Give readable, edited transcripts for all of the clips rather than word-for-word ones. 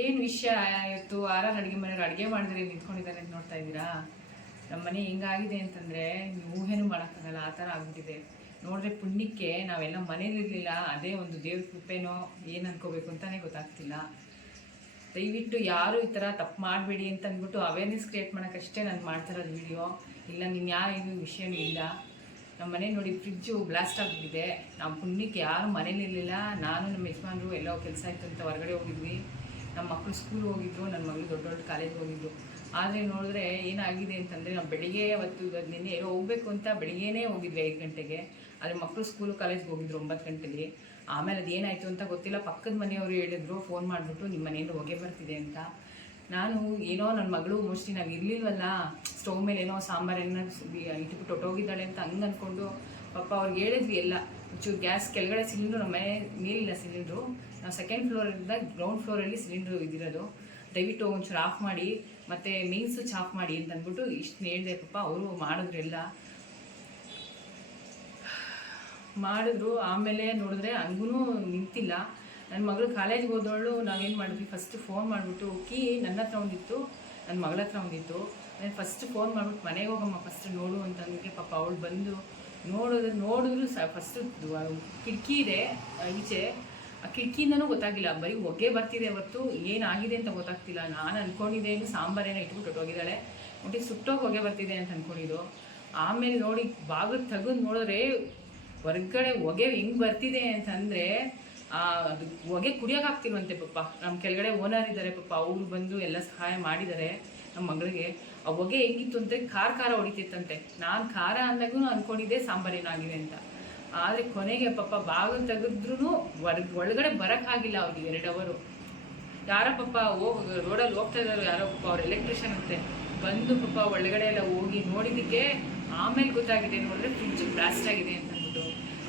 ಏನು ವಿಷಯ ಇವತ್ತು ಅಡುಗೆ ಮನೆಯವ್ರು ಅಡುಗೆ ಮಾಡಿದ್ರೆ ನಿಂತ್ಕೊಂಡಿದ್ದಾರೆ ಅಂತ ನೋಡ್ತಾ ಇದ್ದೀರಾ. ನಮ್ಮ ಮನೆ ಹೆಂಗಾಗಿದೆ ಅಂತಂದರೆ ನೀವು ಊಹೆನೂ ಮಾಡೋಕ್ಕಾಗಲ್ಲ, ಆ ಥರ ಆಗ್ಬಿಟ್ಟಿದೆ. ನೋಡಿದ್ರೆ ಪುಣ್ಯಕ್ಕೆ ನಾವೆಲ್ಲ ಮನೇಲಿರಲಿಲ್ಲ, ಅದೇ ಒಂದು ದೇವ್ರ ಕೃಪೆನೋ ಏನು ಅನ್ಕೋಬೇಕು ಅಂತಲೇ ಗೊತ್ತಾಗ್ತಿಲ್ಲ. ದಯವಿಟ್ಟು ಯಾರು ಈ ಥರ ತಪ್ಪು ಮಾಡಬೇಡಿ ಅಂತ ಅಂದ್ಬಿಟ್ಟು ಅವೇರ್ನೆಸ್ ಕ್ರಿಯೇಟ್ ಮಾಡೋಕ್ಕಷ್ಟೇ ನಾನು ಮಾಡ್ತಿರೋದು ವಿಡಿಯೋ. ಇಲ್ಲ ನೀನು ಇದು ವಿಷಯನೂ ಇಲ್ಲ. ನಮ್ಮ ಮನೆ ನೋಡಿ ಫ್ರಿಜ್ಜು ಬ್ಲಾಸ್ಟ್ ಆಗಿಬಿಟ್ಟಿದೆ. ನಾವು ಪುಣ್ಯಕ್ಕೆ ಯಾರು ಮನೇಲಿರಲಿಲ್ಲ. ನಾನು ನಮ್ಮ ಯಜಮಾನ್ರು ಎಲ್ಲೋ ಕೆಲಸ ಇತ್ತು ಅಂತ ಹೊರಗಡೆ ಹೋಗಿದ್ವಿ. ನಮ್ಮ ಮಕ್ಕಳು ಸ್ಕೂಲ್ ಹೋಗಿದ್ರು, ನನ್ನ ಮಗಳು ದೊಡ್ಡ ದೊಡ್ಡ ಕಾಲೇಜ್ಗೆ ಹೋಗಿದ್ರು. ಆದರೆ ನೋಡಿದ್ರೆ ಏನಾಗಿದೆ ಅಂತಂದರೆ ನಾವು ಬೆಳಿಗ್ಗೆ ಅವತ್ತು ನಿನ್ನೆ ಹೋಗಬೇಕು ಅಂತ ಬೆಳಿಗ್ಗೆನೇ ಹೋಗಿದ್ವಿ 5 ಗಂಟೆಗೆ. ಆದರೆ ಮಕ್ಕಳು ಸ್ಕೂಲು ಕಾಲೇಜ್ಗೆ ಹೋಗಿದ್ರು 9 ಗಂಟೆಗೆ. ಆಮೇಲೆ ಅದು ಏನಾಯಿತು ಅಂತ ಗೊತ್ತಿಲ್ಲ. ಪಕ್ಕದ ಮನೆಯವರು ಹೇಳಿದ್ರು ಫೋನ್ ಮಾಡಿಬಿಟ್ಟು ನಿಮ್ಮ ಮನೆಯಿಂದ ಹೊಗೆ ಬರ್ತಿದೆ ಅಂತ. ನಾನು ಏನೋ ನನ್ನ ಮಗಳು ಮೋಸ್ಟ್ಲಿ ನಾವು ಇರಲಿಲ್ವಲ್ಲ, ಸ್ಟವ್ ಮೇಲೆ ಏನೋ ಸಾಂಬಾರೇನೋ ಇಟ್ಬಿಟ್ಟು ಹೊಟ್ಟೋಗಿದ್ದಾಳೆ ಅಂತ ಹಂಗೆ ಅಂದ್ಕೊಂಡು ಪಾಪ ಅವ್ರಿಗೆ ಹೇಳಿದ್ವಿ ಎಲ್ಲ. ಒಂಚೂರು ಗ್ಯಾಸ್ ಕೆಳಗಡೆ ಸಿಲಿಂಡ್ರು, ನಮ್ಮ ಮನೆ ಮೇಲಿಲ್ಲ ಸಿಲಿಂಡ್ರು, ನಾವು 2nd ಫ್ಲೋರಿಂದ ಗ್ರೌಂಡ್ ಫ್ಲೋರಲ್ಲಿ ಸಿಲಿಂಡ್ರು ಇದ್ದಿರೋದು. ದಯವಿಟ್ಟು ಒಂಚೂರು ಆಫ್ ಮಾಡಿ ಮತ್ತು ಮೇನ್ ಸ್ವಿಚ್ ಆಫ್ ಮಾಡಿ ಅಂತ ಅಂದ್ಬಿಟ್ಟು ಇಷ್ಟು ಹೇಳಿದೆ. ಪಾಪ ಅವರು ಮಾಡಿದ್ರು. ಆಮೇಲೆ ನೋಡಿದ್ರೆ ಹಂಗೂ ನಿಂತಿಲ್ಲ. ನನ್ನ ಮಗಳು ಕಾಲೇಜ್ಗೆ ಹೋದವಳು ನಾವೇನು ಮಾಡಿದ್ವಿ, ಫಸ್ಟ್ ಫೋನ್ ಮಾಡಿಬಿಟ್ಟು ಕೀ ನನ್ನ ಹತ್ರ ಒಂದಿತ್ತು, ನನ್ನ ಮಗಳ ಹತ್ರ ಒಂದಿತ್ತು. ನಾನು ಫಸ್ಟ್ ಫೋನ್ ಮಾಡಿಬಿಟ್ಟು ಮನೆಗೆ ಹೋಗಮ್ಮ ಫಸ್ಟ್ ನೋಡು ಅಂತಂದ್ರೆ ಪಾಪ ಅವಳು ಬಂದು ನೋಡಿದ್ರು ಫಸ್ಟು ಕಿಟಕಿ ಇದೆ ಈಚೆ, ಆ ಕಿಟಕಿಯಿಂದನೂ ಗೊತ್ತಾಗಿಲ್ಲ, ಬರೀ ಹೊಗೆ ಬರ್ತಿದೆ ಹೊರತು ಏನಾಗಿದೆ ಅಂತ ಗೊತ್ತಾಗ್ತಿಲ್ಲ. ನಾನು ಅಂದ್ಕೊಂಡಿದ್ದೇನು ಸಾಂಬಾರೇನೋ ಇಟ್ಬಿಟ್ಟು ಹೊಟ್ಟೋಗಿದ್ದಾಳೆ, ಒಟ್ಟಿಗೆ ಸುಟ್ಟೋಗಿ ಹೊಗೆ ಬರ್ತಿದೆ ಅಂತ ಅಂದ್ಕೊಂಡಿದ್ದು. ಆಮೇಲೆ ನೋಡಿ ಬಾಗಿಲು ತೆಗೆದು ನೋಡಿದ್ರೆ ಹೊರಗಡೆ ಹೊಗೆ ಹೆಂಗೆ ಬರ್ತಿದೆ ಅಂತಂದರೆ ಅದು ಹೊಗೆ ಕುಡಿಯೋಕ್ಕಾಗ್ತಿಲ್ವಂತೆ. ಪಾಪ ನಮ್ಮ ಕೆಳಗಡೆ ಓನರ್ ಇದ್ದಾರೆ, ಪಾಪ ಅವರು ಬಂದು ಎಲ್ಲ ಸಹಾಯ ಮಾಡಿದ್ದಾರೆ ನಮ್ಮ ಮಗಳಿಗೆ. ಆ ಹೊಗೆ ಹೆಂಗಿತ್ತು ಅಂದರೆ ಖಾರ ಹೊಡಿತಿತ್ತಂತೆ. ನಾನು ಖಾರ ಅಂದಾಗೂ ಅಂದ್ಕೊಂಡಿದ್ದೆ ಸಾಂಬಾರೇನಾಗಿದೆ ಅಂತ. ಆದರೆ ಕೊನೆಗೆ ಪಾಪ ಬಾಗಿಲು ತೆಗೆದ್ರೂ ಒಳಗಡೆ ಬರೋಕ್ಕಾಗಿಲ್ಲ ಅವ್ರಿಗೆ 2 ಅವರು. ಯಾರೋ ಪಾಪ ರೋಡಲ್ಲಿ ಹೋಗ್ತಾ ಇದ್ದಾರೆ, ಯಾರೋ ಪಾಪ ಅವ್ರು ಎಲೆಕ್ಟ್ರಿಷಿಯನ್ ಅಂತೆ, ಬಂದು ಪಾಪ ಒಳಗಡೆ ಎಲ್ಲ ಹೋಗಿ ನೋಡಿದ್ದಕ್ಕೆ ಆಮೇಲೆ ಗೊತ್ತಾಗಿದೆ. ನೋಡಿದ್ರೆ ಫ್ರಿಡ್ಜು ಬ್ಲಾಸ್ಟ್ ಆಗಿದೆ ಅಂತ ಅಂದ್ಬಿಟ್ಟು.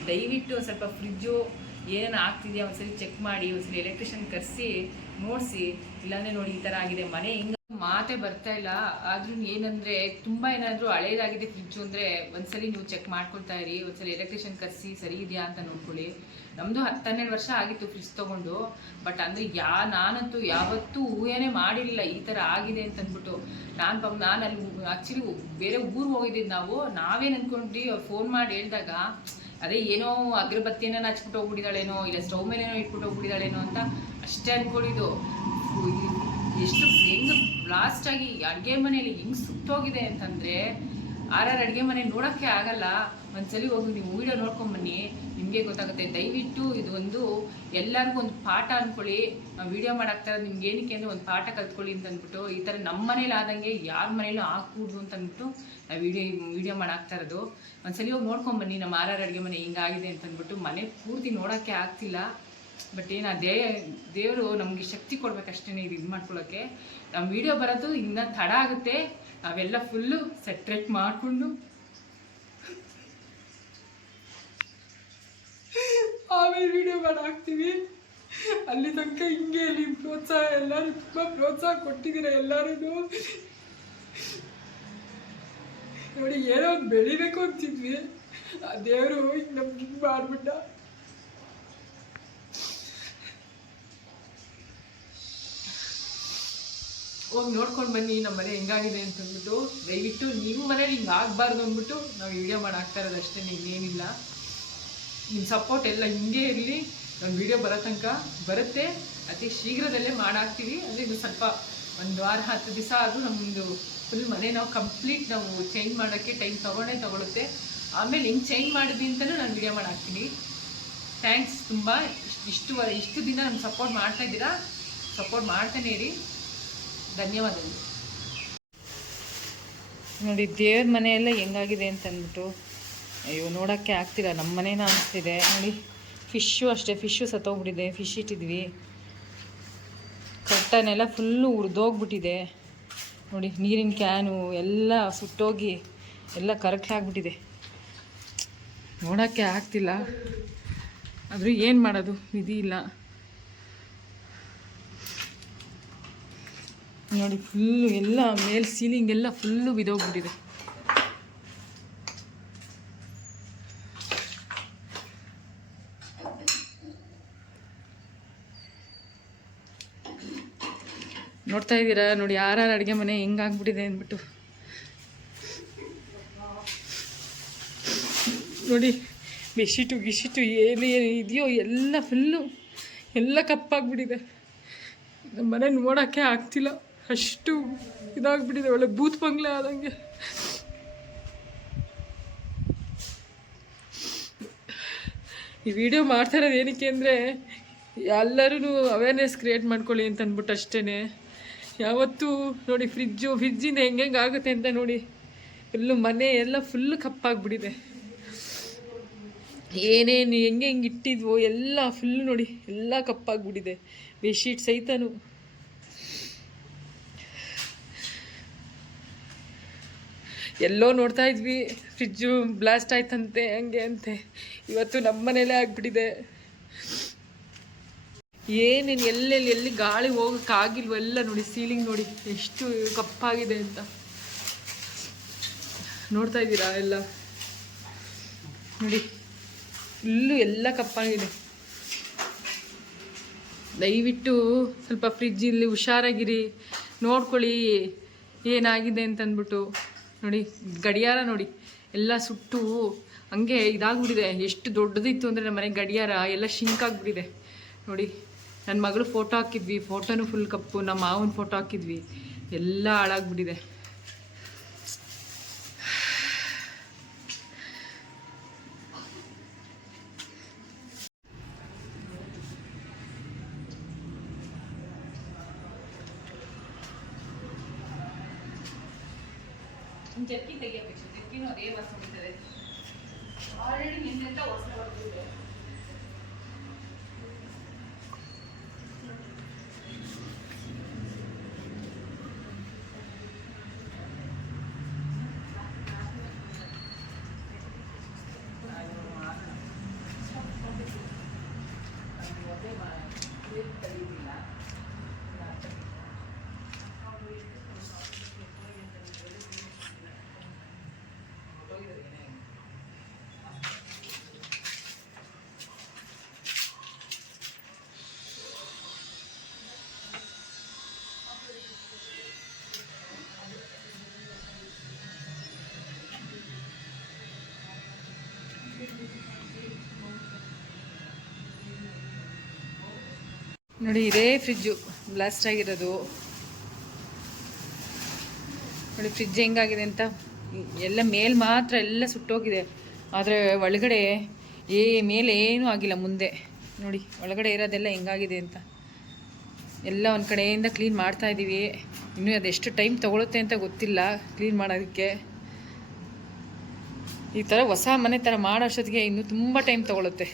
ದಯವಿಟ್ಟು ಸ್ವಲ್ಪ ಫ್ರಿಡ್ಜು ಏನು ಆಗ್ತಿದೆಯಾ ಒಂದ್ಸರಿ ಚೆಕ್ ಮಾಡಿ, ಒಂದ್ಸರಿ ಎಲೆಕ್ಟ್ರಿಷಿಯನ್ ಕರೆಸಿ ನೋಡಿಸಿ. ಇಲ್ಲಾಂದರೆ ನೋಡಿ ಈ ಥರ ಆಗಿದೆ ಮನೆ. ಹಿಂಗೆ ಮಾತೇ ಬರ್ತಾ ಇಲ್ಲ. ಆದ್ರೂ ಏನಂದರೆ ತುಂಬ ಏನಾದರೂ ಹಳೇದಾಗಿದೆ ಫ್ರಿಡ್ಜು ಅಂದರೆ ಒಂದ್ಸಲಿ ನೀವು ಚೆಕ್ ಮಾಡ್ಕೊಳ್ತಾ ಇರಿ. ಒಂದ್ಸಲಿ ಎಲೆಕ್ಟ್ರಿಷಿಯನ್ ಕರೆಸಿ ಸರಿ ಇದೆಯಾ ಅಂತ ನೋಡ್ಕೊಳ್ಳಿ. ನಮ್ಮದು 10-12 ವರ್ಷ ಆಗಿತ್ತು ಫ್ರಿಡ್ಜ್ ತೊಗೊಂಡು. ಬಟ್ ಅಂದರೆ ನಾನಂತೂ ಯಾವತ್ತೂ ಊಹೆನೇ ಮಾಡಿರಲಿಲ್ಲ ಈ ಥರ ಆಗಿದೆ ಅಂತ ಅಂದ್ಬಿಟ್ಟು. ನಾನು ಅಲ್ಲಿ ಆ್ಯಕ್ಚುಲಿ ಬೇರೆ ಊರು ಹೋಗಿದ್ದಿದ್ದು. ನಾವೇನು ಅಂದ್ಕೊಂಡ್ರಿ, ಅವ್ರು ಫೋನ್ ಮಾಡಿ ಹೇಳಿದಾಗ ಅದೇ ಏನೋ ಅಗರಬತ್ತಿಯನ್ನ ಹಚ್ಬಿಟ್ಟು ಹೋಗ್ಬಿಟ್ಟಿದ್ದಾಳೇನೋ, ಇಲ್ಲ ಸ್ಟವ್ ಮೇಲೇನೋ ಇಟ್ಬಿಟ್ಟು ಹೋಗ್ಬಿಟ್ಟಿದ್ದಾಳೇನೋ ಅಂತ ಅಷ್ಟೇ ಅಂದ್ಕೊಂಡಿದ್ದು. ಎಷ್ಟು ಹೆಂಗೆ ಬ್ಲಾಸ್ಟಾಗಿ ಅಡುಗೆ ಮನೆಯಲ್ಲಿ ಹೆಂಗೆ ಸುಟ್ಟೋಗಿದೆ ಅಂತಂದರೆ ಅಡುಗೆ ಮನೆ ನೋಡೋಕ್ಕೆ ಆಗಲ್ಲ. ಒಂದ್ಸಲಿ ಹೋಗಿ ನೀವು ವೀಡಿಯೋ ನೋಡ್ಕೊಂಬನ್ನಿ, ನಿಮಗೆ ಗೊತ್ತಾಗುತ್ತೆ. ದಯವಿಟ್ಟು ಇದು ಎಲ್ಲರಿಗೂ ಒಂದು ಪಾಠ ಅಂದ್ಕೊಳ್ಳಿ. ವೀಡಿಯೋ ಮಾಡಾಕ್ತಾರೆ ನಿಮ್ಗೆ ಏನಕ್ಕೆ ಅಂದರೆ ಒಂದು ಪಾಠ ಕಲ್ತ್ಕೊಳ್ಳಿ ಅಂತ ಅಂದ್ಬಿಟ್ಟು. ಈ ಥರ ನಮ್ಮ ಮನೇಲಿ ಆದಂಗೆ ಯಾರ ಮನೇಲೂ ಆಗ್ಕೂಡ್ದು ಅಂತ ಅಂದ್ಬಿಟ್ಟು ನಾವು ವೀಡಿಯೋ ಮಾಡಾಕ್ತಾ ಇರೋದು. ಒಂದ್ಸಲಿ ಹೋಗಿ ನೋಡ್ಕೊಂಬನ್ನಿ ನಮ್ಮ ಅಡುಗೆ ಮನೆ ಹಿಂಗಾಗಿದೆ ಅಂತ ಅಂದ್ಬಿಟ್ಟು. ಮನೆ ಪೂರ್ತಿ ನೋಡೋಕ್ಕೆ ಆಗ್ತಿಲ್ಲ. ಬಟ್ ದೇವರು ನಮಗೆ ಶಕ್ತಿ ಕೊಡ್ಬೇಕಷ್ಟೇ ಇದು ಮಾಡ್ಕೊಳ್ಳೋಕ್ಕೆ. ನಮ್ಮ ವೀಡಿಯೋ ಬರೋದು ಇನ್ನೂ ತಡ ಆಗುತ್ತೆ. ನಾವೆಲ್ಲ ಫುಲ್ಲು ಸೆಟ್ರೇಟ್ ಮಾಡಿಕೊಂಡು ಆಮೇಲೆ ವೀಡಿಯೋ ಮಾಡಾಕ್ತೀವಿ. ಅಲ್ಲಿ ತನಕ ಹಿಂಗೆ ನಿಮ್ಮ ಪ್ರೋತ್ಸಾಹ, ಎಲ್ಲರೂ ತುಂಬ ಪ್ರೋತ್ಸಾಹ ಕೊಟ್ಟಿದ್ದೀರ ಎಲ್ಲರೂ. ನೋಡಿ ಏನೋ ಒಂದು ಬೆಳಿಬೇಕು ಅಂತಿದ್ವಿ, ಆ ದೇವರು ನಮ್ಗೆ ಹಿಂಗೆ ಮಾಡ್ಬಿಟ್ಟ. ಹೋಗಿ ನೋಡ್ಕೊಂಡು ಬನ್ನಿ ನಮ್ಮ ಮನೆ ಹೆಂಗಾಗಿದೆ ಅಂತಂದ್ಬಿಟ್ಟು. ದಯವಿಟ್ಟು ನಿಮ್ಮ ಮನೇಲಿ ಹಿಂಗೆ ಆಗಬಾರ್ದು ಅಂದ್ಬಿಟ್ಟು ನಾವು ವೀಡಿಯೋ ಮಾಡಾಕ್ತಾ ಇರೋದು ಅಷ್ಟೇ, ಇನ್ನೇನಿಲ್ಲ. ನಿಮ್ಮ ಸಪೋರ್ಟ್ ಎಲ್ಲ ಹಿಂಗೆ ಇರಲಿ. ಒಂದು ವೀಡಿಯೋ ಬರೋ ತನಕ ಬರುತ್ತೆ, ಅತಿ ಶೀಘ್ರದಲ್ಲೇ ಮಾಡಾಕ್ತೀವಿ. ಅಂದರೆ ಇದು ಸ್ವಲ್ಪ 1 ವಾರ 10 ದಿವಸ ಆದರೂ ನಮ್ಮದು ಫುಲ್ ಮನೆ ನಾವು ಕಂಪ್ಲೀಟ್ ಚೇಂಜ್ ಮಾಡೋಕ್ಕೆ ಟೈಮ್ ತಗೊಳುತ್ತೆ. ಆಮೇಲೆ ಹೆಂಗೆ ಚೇಂಜ್ ಮಾಡಿದ್ವಿ ಅಂತಲೂ ನಾನು ವೀಡಿಯೋ ಮಾಡಾಕ್ತೀನಿ. ಥ್ಯಾಂಕ್ಸ್ ತುಂಬ. ಇಷ್ಟು ದಿನ ನಮ್ಗೆ ಸಪೋರ್ಟ್ ಮಾಡ್ತಾಯಿದ್ದೀರಾ, ಸಪೋರ್ಟ್ ಮಾಡ್ತಾನೆ ಇರಿ. ಧನ್ಯವಾದಗಳು. ನೋಡಿ ದೇವ್ರ ಮನೆಯೆಲ್ಲ ಹೆಂಗಾಗಿದೆ ಅಂತ ಅಂದ್ಬಿಟ್ಟು ಅಯ್ಯೋ ನೋಡೋಕ್ಕೆ ಆಗ್ತಿಲ್ಲ. ನಮ್ಮ ಮನೇನ ಅನಿಸ್ತಿದೆ ನೋಡಿ. ಫಿಶ್ಶು ಅಷ್ಟೇ, ಫಿಶ್ಶು ಸತ್ತೋಗ್ಬಿಟ್ಟಿದೆ. ಫಿಶ್ ಇಟ್ಟಿದ್ವಿ, ಕಟ್ಟನೆಲ್ಲ ಫುಲ್ಲು ಉರಿದೋಗ್ಬಿಟ್ಟಿದೆ ನೋಡಿ. ನೀರಿನ ಕ್ಯಾನು ಎಲ್ಲ ಸುಟ್ಟೋಗಿ ಎಲ್ಲ ಕರಕಲಾಗ್ಬಿಟ್ಟಿದೆ. ನೋಡೋಕ್ಕೆ ಆಗ್ತಿಲ್ಲ, ಆದರೂ ಏನು ಮಾಡೋದು, ವಿಧಿ ಇಲ್ಲ. ನೋಡಿ ಫುಲ್ಲು ಎಲ್ಲ ಮೇಲೆ ಸೀಲಿಂಗ್ ಎಲ್ಲ ಫುಲ್ಲು ಬಿದ್ದೋಗ್ಬಿಟ್ಟಿದೆ. ನೋಡ್ತಾ ಇದ್ದೀರಾ ನೋಡಿ, ಯಾರು ಅಡುಗೆ ಮನೆ ಹೆಂಗಾಗ್ಬಿಟ್ಟಿದೆ ಅಂದ್ಬಿಟ್ಟು. ನೋಡಿ ಬೆಡ್ಶೀಟು ಗಿಶೀಟು ಏನು ಇದೆಯೋ ಎಲ್ಲ ಫುಲ್ಲು ಎಲ್ಲ ಕಪ್ಪಾಗ್ಬಿಟ್ಟಿದೆ. ನಮ್ಮ ಮನೆ ನೋಡೋಕ್ಕೆ ಆಗ್ತಿಲ್ಲ, ಅಷ್ಟು ಇದಾಗ್ಬಿಟ್ಟಿದೆ, ಒಳ್ಳೆ ಬೂತ್ ಬಂಗ್ಲೆ ಆದಂಗೆ. ಈ ವಿಡಿಯೋ ಮಾಡ್ತಾ ಇರೋದು ಏನಕ್ಕೆ ಅಂದರೆ ಎಲ್ಲರೂ ಅವೇರ್ನೆಸ್ ಕ್ರಿಯೇಟ್ ಮಾಡ್ಕೊಳ್ಳಿ ಅಂತ ಅಂದ್ಬಿಟ್ಟು ಅಷ್ಟೇ. ಯಾವತ್ತೂ ನೋಡಿ ಫ್ರಿಜ್ಜಿಂದ ಹೆಂಗೆ ಆಗುತ್ತೆ ಅಂತ ನೋಡಿ, ಎಲ್ಲೂ ಮನೆ ಎಲ್ಲ ಫುಲ್ಲು ಕಪ್ಪಾಗ್ಬಿಟ್ಟಿದೆ. ಏನೇನು ಹೆಂಗೆ ಇಟ್ಟಿದ್ವೋ ಎಲ್ಲ ಫುಲ್ಲು ನೋಡಿ ಎಲ್ಲ ಕಪ್ಪಾಗ್ಬಿಟ್ಟಿದೆ. ಬೆಡ್ಶೀಟ್ ಸಹಿತನೂ ಎಲ್ಲೋ ನೋಡ್ತಾ ಇದ್ವಿ ಫ್ರಿಜ್ಜು ಬ್ಲಾಸ್ಟ್ ಆಯ್ತಂತೆ ಹಂಗೆ ಅಂತೆ. ಇವತ್ತು ನಮ್ಮ ಮನೇಲೇ ಆಗ್ಬಿಟ್ಟಿದೆ. ಏನೇನು ಎಲ್ಲಿ ಗಾಳಿ ಹೋಗೋಕ್ಕಾಗಿಲ್ವೋ ಎಲ್ಲ ನೋಡಿ, ಸೀಲಿಂಗ್ ನೋಡಿ ಎಷ್ಟು ಕಪ್ಪಾಗಿದೆ ಅಂತ ನೋಡ್ತಾ ಇದ್ದೀರಾ ಎಲ್ಲ ನೋಡಿ, ಇಲ್ಲೂ ಎಲ್ಲ ಕಪ್ಪಾಗಿದೆ. ದಯವಿಟ್ಟು ಸ್ವಲ್ಪ ಫ್ರಿಜ್ಜಲ್ಲಿ ಹುಷಾರಾಗಿರಿ, ನೋಡ್ಕೊಳ್ಳಿ ಏನಾಗಿದೆ ಅಂತಂದ್ಬಿಟ್ಟು. ನೋಡಿ ಗಡಿಯಾರ ನೋಡಿ ಎಲ್ಲ ಸುಟ್ಟು ಹಂಗೆ ಇದಾಗ್ಬಿಟ್ಟಿದೆ. ಎಷ್ಟು ದೊಡ್ಡದಿತ್ತು ಅಂದರೆ ನಮ್ಮ ಮನೆ ಗಡಿಯಾರ ಎಲ್ಲ ಶಿಂಕ್ ಆಗಿಬಿಟ್ಟಿದೆ ನೋಡಿ. ನನ್ನ ಮಗಳು ಫೋಟೋ ಹಾಕಿದ್ವಿ, ಫೋಟೋನು ಫುಲ್ ಕಪ್ಪು. ನಮ್ಮ ಮಾವನ ಫೋಟೋ ಹಾಕಿದ್ವಿ, ಎಲ್ಲ ಹಾಳಾಗ್ಬಿಟ್ಟಿದೆ. ಜರ್ಕಿ ತೆಗಿಯಬೇಕು, ಜರ್ಕಿನೂ ಅದೇ ವಾಸನೆ ಹೊಡಿತದೆ. ಆಲ್ರೆಡಿ ನಿನ್ನೆಂತ ವಾಸನೆ ಬರ್ತಿದೆ. ನೋಡಿ ಇದೇ ಫ್ರಿಜ್ಜು ಬ್ಲಾಸ್ಟ್ ಆಗಿರೋದು. ನೋಡಿ ಫ್ರಿಜ್ ಹೆಂಗಾಗಿದೆ ಅಂತ. ಎಲ್ಲ ಮೇಲ್ ಮಾತ್ರ ಎಲ್ಲ ಸುಟ್ಟೋಗಿದೆ, ಆದರೆ ಒಳಗಡೆ ಮೇಲೆ ಏನೂ ಆಗಿಲ್ಲ. ಮುಂದೆ ನೋಡಿ ಒಳಗಡೆ ಇರೋದೆಲ್ಲ ಹೆಂಗಾಗಿದೆ ಅಂತ. ಎಲ್ಲ ಒಂದು ಕಡೆಯಿಂದ ಕ್ಲೀನ್ ಮಾಡ್ತಾಯಿದ್ದೀವಿ. ಇನ್ನೂ ಅದೆಷ್ಟು ಟೈಮ್ ತೊಗೊಳುತ್ತೆ ಅಂತ ಗೊತ್ತಿಲ್ಲ ಕ್ಲೀನ್ ಮಾಡೋದಕ್ಕೆ. ಈ ಥರ ಹೊಸ ಮನೆ ಥರ ಮಾಡೋ ಅಷ್ಟೊತ್ತಿಗೆ ಇನ್ನೂ ತುಂಬ ಟೈಮ್ ತೊಗೊಳುತ್ತೆ.